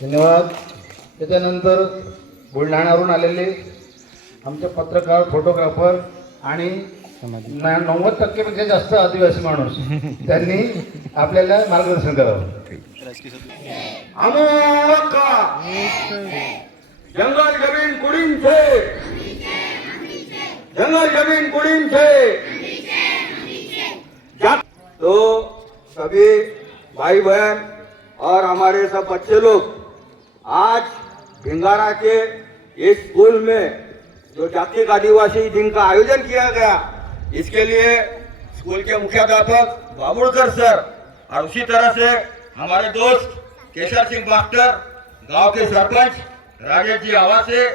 धन्यवाद. त्याच्यानंतर बुलढाण्यावरून आलेले आमचे पत्रकार, फोटोग्राफर आणि 90% पेक्षा जास्त आदिवासी माणूस त्यांनी आपल्याला मार्गदर्शन करावं. जंगल जमीन कुड़ीन से, जंगल जमीन कुड़ीन से. तो सभी भाई बहन और हमारे सब बच्चे लोग आज भिंगारा के इस स्कूल में जो जागतिक आदिवासी दिन का आयोजन किया गया, इसके लिए स्कूल के मुख्याध्यापक बाबुड़कर सर और उसी तरह से हमारे दोस्त केशर सिंह मास्टर, गांव के सरपंच राजेश जी आवासे,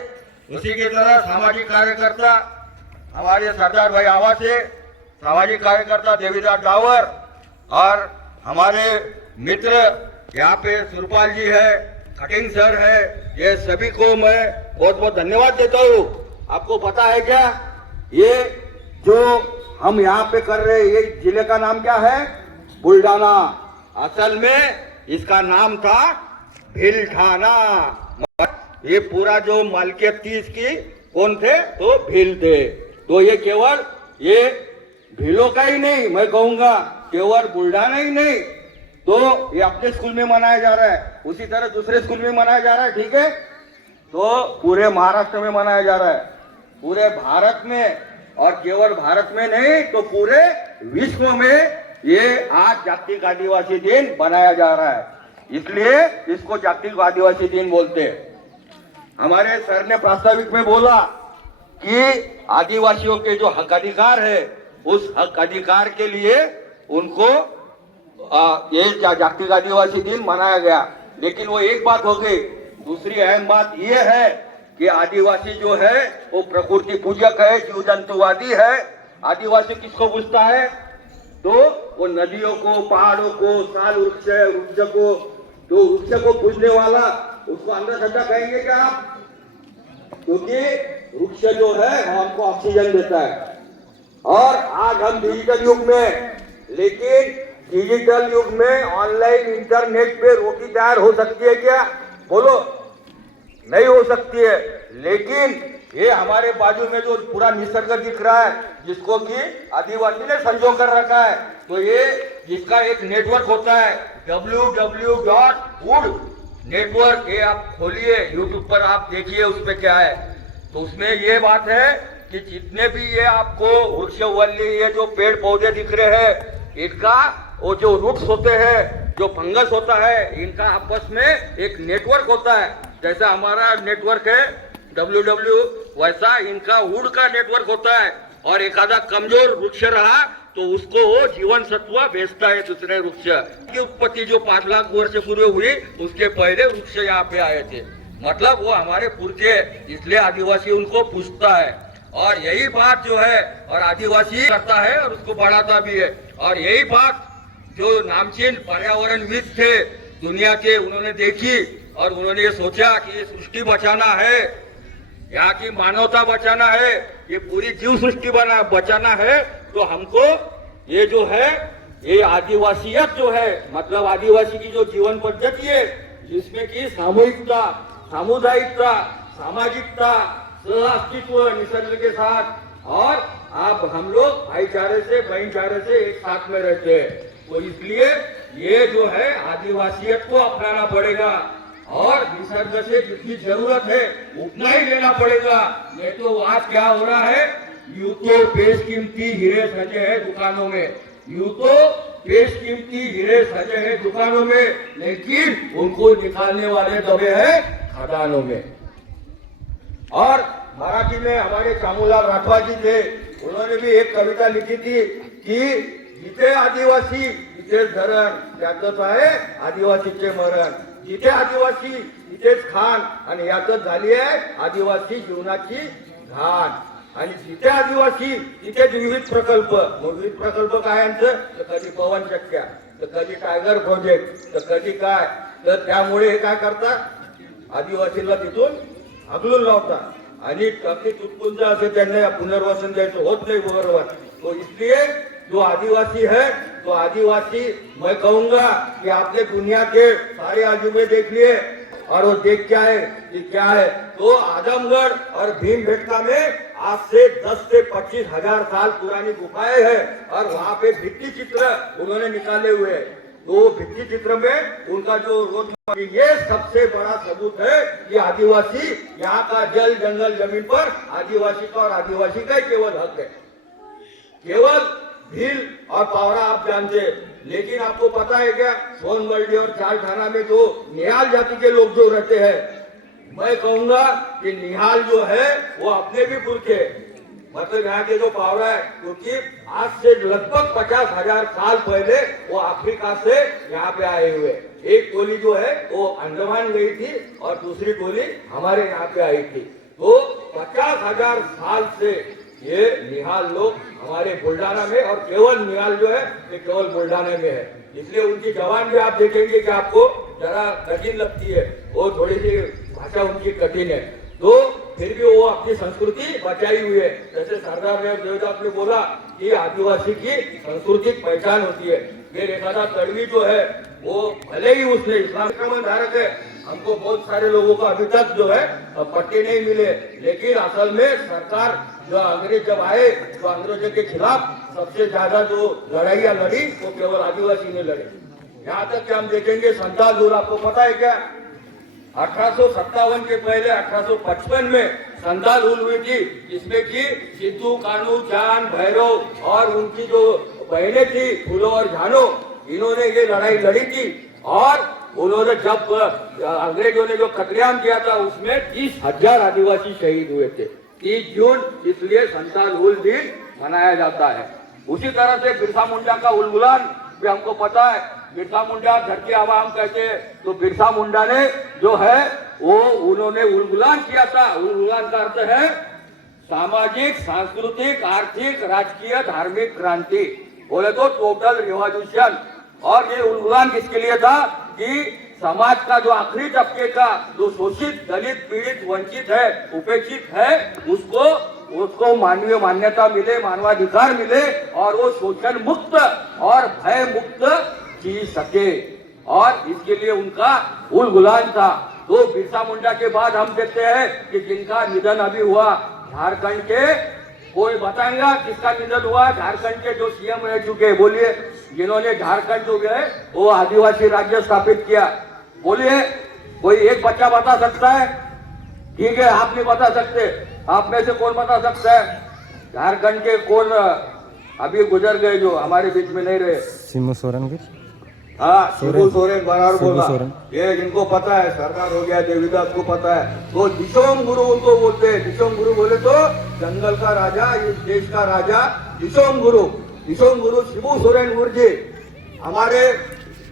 उसी की तरह सामाजिक कार्यकर्ता हमारे सरदार भाई आवासे, सामाजिक कार्यकर्ता देवीदास डावर और हमारे मित्र यहाँ पे सुरपाल जी है, खटिंग सर है, ये सभी को मैं बहुत बहुत धन्यवाद देता हूँ. आपको पता है क्या, ये जो हम यहाँ पे कर रहे हैं, ये जिले का नाम क्या है? बुल्ढाना. असल में इसका नाम था भीलठाना. ये पूरा जो मालकियत थी इसकी कौन थे? तो भील थे. तो ये केवल ये भीलों का ही नहीं, मैं कहूंगा केवल बुल्ढाना ही नहीं, तो ये अपने स्कूल में मनाया जा रहा है, उसी तरह दूसरे स्कूल में मनाया जा रहा है. ठीक है, तो पूरे महाराष्ट्र में मनाया जा रहा है, पूरे भारत में, और केवल भारत में नहीं तो पूरे विश्व में ये आज जागतिक आदिवासी दिन मनाया जा रहा है. इसलिए इसको जागतिक आदिवासी दिन बोलते हैं. हमारे सर ने प्रास्ताविक में बोला कि आदिवासियों के जो हक अधिकार है, उस हक अधिकार के लिए उनको ये जागतिक आदिवासी दिन मनाया गया. लेकिन वो एक बात हो गई. दूसरी अहम बात ये है कि आदिवासी जो है वो प्रकृति पूजक है, जीव जंतुवादी है. आदिवासी किसको पूजता है? तो वो नदियों को, पहाड़ों को, साल वृक्ष है, वृक्ष को, तो वृक्ष को पूजने वाला उसको अंधश्रद्धा कहेंगे क्या आप? क्योंकि वृक्ष जो है हमको ऑक्सीजन देता है. और आज हम डिजिटल युग में, लेकिन डिजिटल युग में ऑनलाइन इंटरनेट पे रोटी तैयार हो सकती है क्या? बोलो, नहीं हो सकती है. लेकिन ये हमारे बाजू में जो पूरा निसर्ग दिख रहा है, जिसको कि आदिवासी ने संजो कर रखा है, तो ये जिसका एक नेटवर्क होता है www.wood नेटवर्क, ये आप खोलिए यूट्यूब पर, आप देखिए उस पे क्या है. तो उसमें ये बात है कि जितने भी ये आपको वृक्षवल्ली, ये जो पेड़ पौधे दिख रहे हैं, इनका वो जो रूट्स होते हैं, जो फंगस होता है, इनका आपस में एक नेटवर्क होता है. जैसा हमारा नेटवर्क है www, वैसा इनका वुड का नेटवर्क होता है. और एखादा कमजोर वृक्ष रहा तो उसको वो जीवन सत्व भेजता है दूसरे वृक्ष की. उत्पत्ति जो 5 लाख वर्ष पूर्व हुई, उसके पहले वृक्ष यहाँ पे आए थे. मतलब वो हमारे पुरखे, इसलिए आदिवासी उनको पूछता है. और यही बात जो है, और आदिवासी करता है और उसको बढ़ाता भी है. और यही बात जो नामचीन पर्यावरणविद थे दुनिया के, उन्होंने देखी और उन्होंने ये सोचा कि ये सृष्टि बचाना है, यहाँ की मानवता बचाना है, ये पूरी जीव सृष्टि बचाना है, तो हमको ये जो है, ये आदिवासियत जो है, मतलब आदिवासी की जो जीवन पद्धति है, जिसमें कि सामूहिकता, सामुदायिकता, सामाजिकता, सहअस्तित्व निसर्ग के साथ, और आप हम लोग भाईचारे से, भाईचारे से एक साथ में रहते हैं. तो इसलिए ये जो है आदिवासियत को अपनाना पड़ेगा और निसर्ग से जितनी जरूरत है उतना ही लेना पड़ेगा. नहीं तो आज क्या हो रहा है, यूं तो बेशकीमती हीरे सजे हैं दुकानों में, यूं तो बेशकीमती हीरे सजे हैं दुकानों में, लेकिन उनको निकालने वाले दबे हैं खदानों में. और मराठी में हमारे चामूलाल राठवा जी थे, उन्होंने भी एक कविता लिखी थी कि जिथे आदिवासी तिथेच धरण, त्यातच आहे आदिवासीचे मरण. जिथे आदिवासी तिथेच खान, आणि यातच झाली आहे आदिवासी जीवनाची घाण. आणि जिथे आदिवासी तिथेच विविध प्रकल्प. मग विविध प्रकल्प काय यांचं? तर कधी पवन चक्क्या, तर कधी टायगर प्रोजेक्ट, तर कधी काय. तर त्यामुळे हे काय करतात, आदिवासीला तिथून हकलून लावतात. आणि अगदी तुटपुंज असे त्यांना पुनर्वसन द्यायचं होत नाही बरोबर. तो इसलिए जो आदिवासी है तो आदिवासी मैं कहूंगा कि आपने दुनिया के सारे अजूबे देख लिए और वो देख क्या है कि क्या है, तो आजमगढ़ और भीमबेटका में आज से 10 से 25 हजार साल पुरानी गुफाएं हैं और वहाँ पे भित्ति चित्र उन्होंने निकाले हुए हैं। तो भित्ति चित्र में उनका जो रोजमर्रा, ये सबसे बड़ा सबूत है कि आदिवासी यहाँ का जल जंगल जमीन पर आदिवासी का और आदिवासी का ही केवल हक है। केवल भील और पावरा आप जानते हैं, लेकिन आपको पता है क्या सोनबर्डी और चालठाना में जो निहाल जाति के लोग जो रहते हैं, मैं कहूंगा कि निहाल जो है वो अपने भी पुरखे, मतलब यहाँ के जो पावरा है, क्योंकि आज से लगभग 50,000 साल पहले वो अफ्रीका से यहाँ पे आए हुए। एक टोली जो है वो अंडमान गई थी और दूसरी टोली हमारे यहाँ पे आई थी। तो 50,000 साल से ये निहाल लोग हमारे बुल्डाना में, और केवल निहाल जो है ये केवल बुल्डाना में है, इसलिए उनकी जबान भी आप देखेंगे कि आपको जरा कठिन लगती है, वो थोड़ी सी भाषा उनकी कठिन है, तो फिर भी वो अपनी संस्कृति बचाई हुई है। जैसे सरदार देवदास ने बोला कि आदिवासी की सांस्कृतिक पहचान होती है। फिर एखादा तड़वी जो है वो भले ही उसने इस्लाम का धारक है, हमको बहुत सारे लोगों को अभी तक जो है पट्टे नहीं मिले, लेकिन असल में सरकार जो अंग्रेज जब आए तो अंग्रेजों के खिलाफ सबसे ज्यादा जो लड़ाइयाँ लड़ी वो केवल आदिवासी ने लड़ी। यहाँ तक कि हम देखेंगे संताल दूर, आपको पता है क्या 1857 के पहले 1855 में संताल हुल हुई थी, जिसमें कि सिद्धू, कानू, चांद, भैरव और उनकी जो बहनें थी फूलो और झानो, इन्होंने ये लड़ाई लड़ी थी। और उन्होंने जब अंग्रेजों ने जो कतलेआम किया था उसमें 30,000 आदिवासी शहीद हुए थे। 30 जून इसलिए संताल हुल दिन मनाया जाता है। उसी तरह से बिरसा मुंडा का उलगुलान भी हमको पता है। बिरसा मुंडा धरती आवा हम कहते हैं, तो बिरसा मुंडा ने जो है वो उन्होंने उलगुलान किया था। उलगुलान का अर्थ है सामाजिक, सांस्कृतिक, आर्थिक, राजकीय, धार्मिक क्रांति, बोले तो टोटल रिवॉल्यूशन। और ये उलगुलान किसके लिए था कि समाज का जो आखिरी तबके का जो शोषित, दलित, पीड़ित, वंचित है, उपेक्षित है, उसको मानवीय मान्यता मिले, मानवाधिकार मिले और वो शोषण मुक्त और भय मुक्त जी सके, और इसके लिए उनका उलगुलान था। तो बिरसा मुंडा के बाद हम देखते हैं कि जिनका निधन अभी हुआ झारखंड के, कोई बताएगा किसका निधन हुआ? झारखंड के जो सीएम रह चुके, बोलिए, जिन्होंने झारखंड जो है वो आदिवासी राज्य स्थापित किया, बोलिए कोई एक बच्चा बता सकता है? ठीक है, आप नहीं बता सकते, आप में से कौन बता सकता है? झारखंड के कौन अभी गुजर गए जो हमारे बीच में नहीं रहे? सिमू सोरेन। हाँ, शिबू सोरेन बराबर बोला। ये जिनको पता है, सरदार हो गया, देवीदास को पता है, तो दिशोम गुरु उनको बोलते हैं। दिशोम गुरु बोले तो जंगल का राजा, इस देश का राजा दिशोम गुरु। दिशोम गुरु शिबू सोरेन गुरुजी, हमारे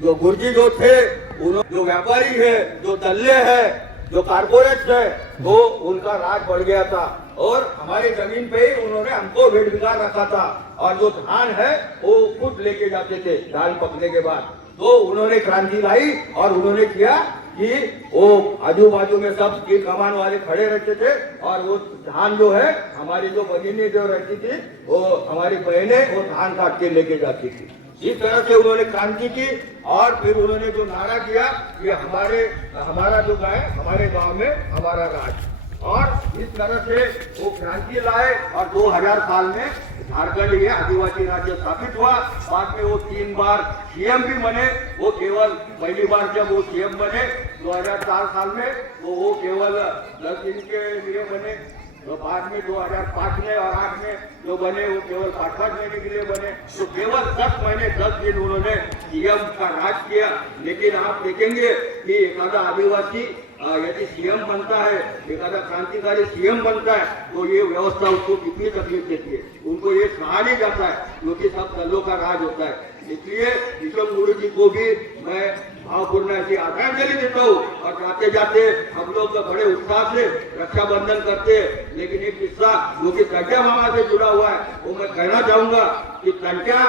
जो गुरुजी जो थे, जो व्यापारी है, जो दल्ले है, जो कारपोरेट है, तो उनका राज बढ़ गया था और हमारी जमीन पे ही उन्होंने हमको भेड़ बिगाड़ रखा था। और जो धान है वो खुद लेके जाते थे धान पकने के बाद। तो उन्होंने क्रांति लाई और उन्होंने किया कि वो आजू बाजू में सब की कमान वाले खड़े रहते थे और वो धान जो है, हमारी जो बहिनी जो रहती थी, वो हमारी बहनें वो धान काट के लेके जाती थी। इस तरह से उन्होंने क्रांति की और फिर उन्होंने जो नारा किया कि हमारा जो है हमारे गांव में हमारा राज, और इस तरह से वो क्रांति लाए और 2000 साल में झारखंड ये आदिवासी राज्य स्थापित हुआ। बाद में वो 3 बार सीएम भी बने। वो केवल पहली बार जब वो सीएम बने 2004 साल में, वो केवल 10 दिन के लिए बने। तो बाद में 2005 में और 8 में जो बने वो केवल 5-5 महीने के लिए बने। तो केवल 10 महीने 10 दिन उन्होंने सीएम का राज किया। लेकिन आप देखेंगे कि एखादा आदिवासी यदि सीएम बनता है, एखादा क्रांतिकारी सीएम बनता है, तो ये व्यवस्था उसको कितनी तकलीफ देती है, उनको ये सहा नहीं जाता है, क्योंकि सब दलों का राज होता है। इसलिए विश्वम गुरु जी को भी मैं भावपूर्ण ऐसी आदरांजलि देता हूँ। और जाते जाते हम लोग बड़े उत्साह से रक्षाबंधन करते हैं, लेकिन एक किस्सा जो कि टंट्या मामा से जुड़ा हुआ है, वो मैं कहना चाहूंगा कि टंट्या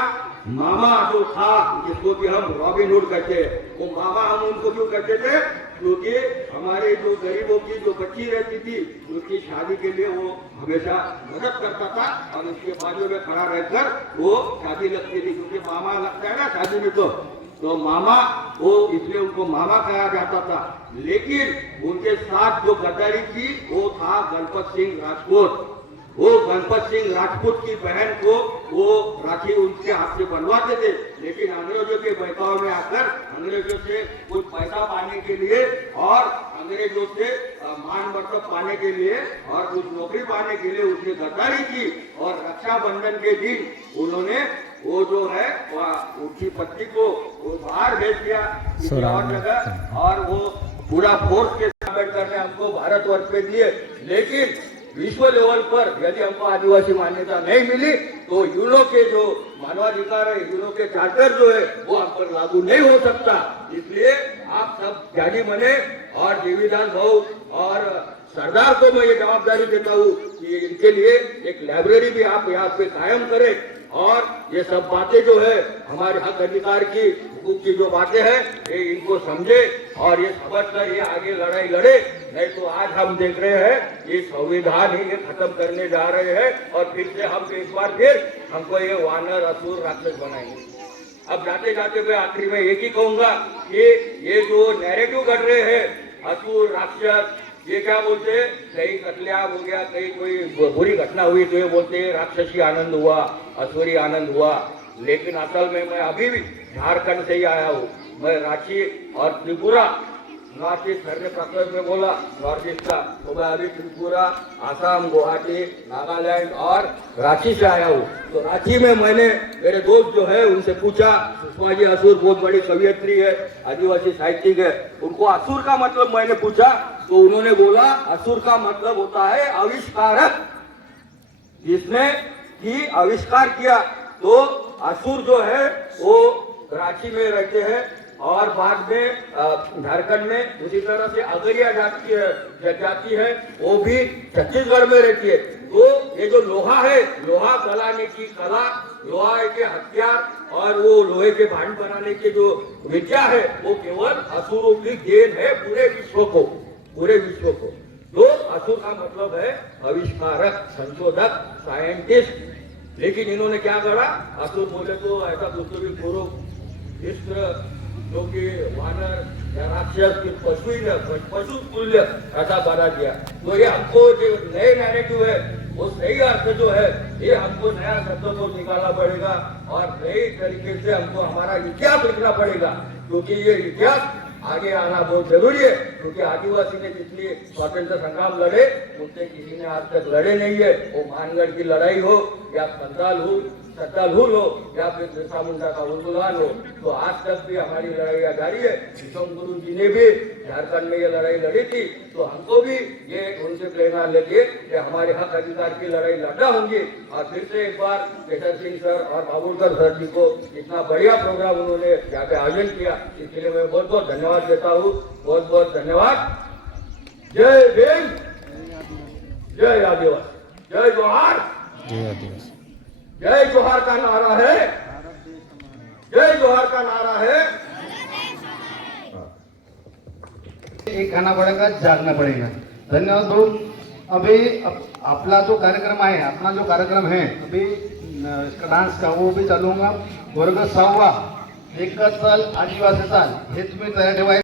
मामा जो था, जिसको कि हम रॉबिन हुड कहते हैं, वो मामा हम उनको क्यों कहते थे? क्योंकि हमारे जो गरीबों की जो बच्ची रहती थी उसकी शादी के लिए वो हमेशा मदद करता था और उसके बाजू में खड़ा रहकर वो शादी लगती थी, क्योंकि मामा लगता है ना शादी में तो मामा, वो इसलिए उनको मामा कहा जाता था। लेकिन उनके साथ जो गद्दारी की वो था गणपत सिंह राजपूत। वो गणपत सिंह राजपूत की बहन को वो राखी उनके हाथ से बनवाते थे, लेकिन अंग्रेजों के बहकाव में आकर अंग्रेजों से कुछ पैसा पाने के लिए और अंग्रेजों से मान मर्तब पाने के लिए और कुछ नौकरी पाने के लिए उसने गद्दारी की और रक्षाबंधन के दिन उन्होंने वो जो है उसकी पत्नी को वो बाहर भेज दिया किसी और जगह, और वो पूरा फोर्स के साथ करके हमको भारतवर्ष पे दिए। लेकिन विश्व लेवल पर यदि हमको आदिवासी मान्यता नहीं मिली तो यूनो के जो मानवाधिकार है, यूनो के चार्टर जो है वो हम पर लागू नहीं हो सकता। इसलिए आप सब ज्ञानी बने और देवीदास भाऊ और सरदार को मैं ये जवाबदारी देता हूँ कि इनके लिए एक लाइब्रेरी भी आप यहाँ पे कायम करें और ये सब बातें जो है हमारे हक अधिकार की, हुकूक की जो बातें हैं ये इनको समझे और ये समझ कर ये आगे लड़ाई लड़े। नहीं तो आज हम देख रहे हैं ये संविधान ही ये खत्म करने जा रहे हैं और फिर से हम एक बार फिर हमको ये वानर असुर राक्षस बनाएंगे। अब जाते जाते मैं आखिरी में एक ही कहूंगा कि ये जो नैरेटिव कर रहे हैं असुर राक्षस, ये क्या बोलते हैं, कहीं कत्लेआम हो गया, कहीं कोई बुरी घटना हुई तो ये बोलते हैं राक्षसी आनंद हुआ, असुरी आनंद हुआ। लेकिन असल में मैं अभी भी झारखंड से ही आया हूँ। मैं रांची और त्रिपुरा, नॉर्थ ईस्ट सर ने प्रकरण में बोला नॉर्थ ईस्ट का, तो मैं अभी त्रिपुरा, आसाम, गुवाहाटी, नागालैंड और रांची से आया हूँ। तो रांची में मैंने मेरे दोस्त जो है उनसे पूछा, सुषमा जी असुर बहुत बड़ी कवियत्री है, आदिवासी साहित्यिक है, उनको असुर का मतलब मैंने पूछा तो उन्होंने बोला असुर का मतलब होता है आविष्कारक, जिसने की आविष्कार किया। तो असुर जो है वो रांची में रहते हैं और बाद में झारखंड में उसी तरह से अगरिया जाति है वो भी छत्तीसगढ़ में रहती है। तो ये जो लोहा है, लोहा गलाने की कला, लोहा के हथियार और वो लोहे के भांड बनाने की जो विद्या है वो केवल असुरों की देन है पूरे विश्व को, पूरे विश्व को। तो असुर का मतलब है आविष्कारक, संशोधक, साइंटिस्ट। लेकिन इन्होंने क्या करा, असुर बोले तो ऐसा दूसरे भी पूर्व इस्त्र जो कि वानर या राक्षस की पशु तुल्य ऐसा बना दिया। तो ये हमको जो नए नैरेटिव है वो सही अर्थ जो है ये हमको नया शब्दों को निकालना पड़ेगा और नए तरीके से हमको हमारा इतिहास लिखना पड़ेगा, क्योंकि ये इतिहास आगे आना बहुत जरूरी है। क्योंकि आदिवासी ने जितनी स्वतंत्र संग्राम लड़े उनसे किसी ने आज तक लड़े नहीं है। वो मानगढ़ की लड़ाई हो या सत्तालूर हो या फिर बिरसा मुंडा का उल्लूलान हो, तो आज तक भी हमारी लड़ाई जारी है। विश्वम गुरु जी ने भी झारखंड में ये लड़ाई लड़ी थी, तो हमको भी ये उनसे प्रेरणा लेके हमारे हक अधिकार की लड़ाई लड़ना होंगी। और फिर से एक बार केशर सिंह सर और बाबुलकर सर जी को इतना बढ़िया प्रोग्राम उन्होंने यहाँ पे आयोजन किया, इसके लिए मैं बहुत बहुत धन्यवाद देता हूँ। बहुत बहुत धन्यवाद। जय भीम, जय आदिवासी, जय जोहार, जय आदिवासी। जय जोहार का नारा है, जय जोहार का नारा है। एक खाना पड़ेगा, जागना पड़ेगा। धन्यवाद दोस्त। अभी अपना जो कार्यक्रम है, अपना जो कार्यक्रम है अभी इसका डान्स का वो भी चालू होगा। वर्ग 6वा एकच चाल आदिवासी चाल हे तुम्ही तयार ठेवा।